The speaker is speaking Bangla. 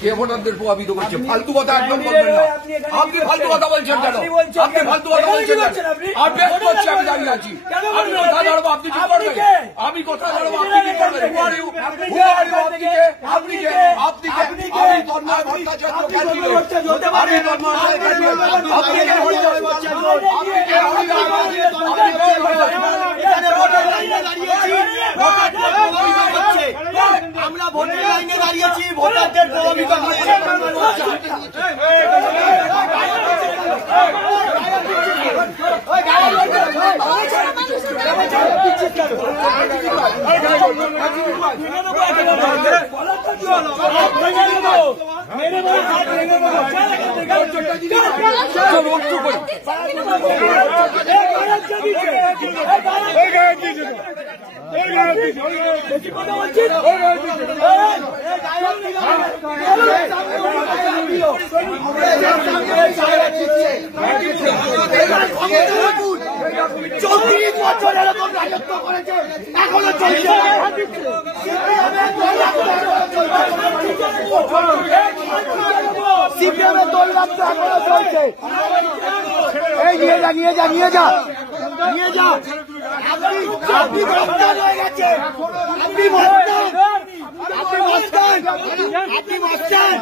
কে ভোটারদের প্রভাবিত করছে? ফালতু কথা একদম বলবেন না। আপনি ফালতু কথা বলছেন কেন? আপনি ফালতু কথা বলছেন কেন? আমি বেশ করছি, আমি দাঁড়িয়ে আছি। আমি কোথায় দাঁড়াবো? আপনি কি করবেন? আমি কোথায় দাঁড়াবো? আপনি কি করবেন? আপনি কে? আপনি কে? আমি তন্ময় ভট্টাচার্য ক্যান্ডিডেট। আমি তন্ময় ক্যান্ডিডেট। আপনি কে? আমরা ভোটের লাইনে দাঁড়িয়েছি, ভোটারদের প্রভাবিত করছে। চৌত্রিশ বছর এরকম রাজত্ব করেছে, এখনো চলছে। সিপিএমের দৌরাত্ম এখনো চলছে। এই নিয়ে যা নিয়ে যা নিয়ে যা নিয়ে যা। আপনি মস্তান হয়ে গেছে, আপনি মস্তান, আপনি মস্তান, আপনি মস্তান।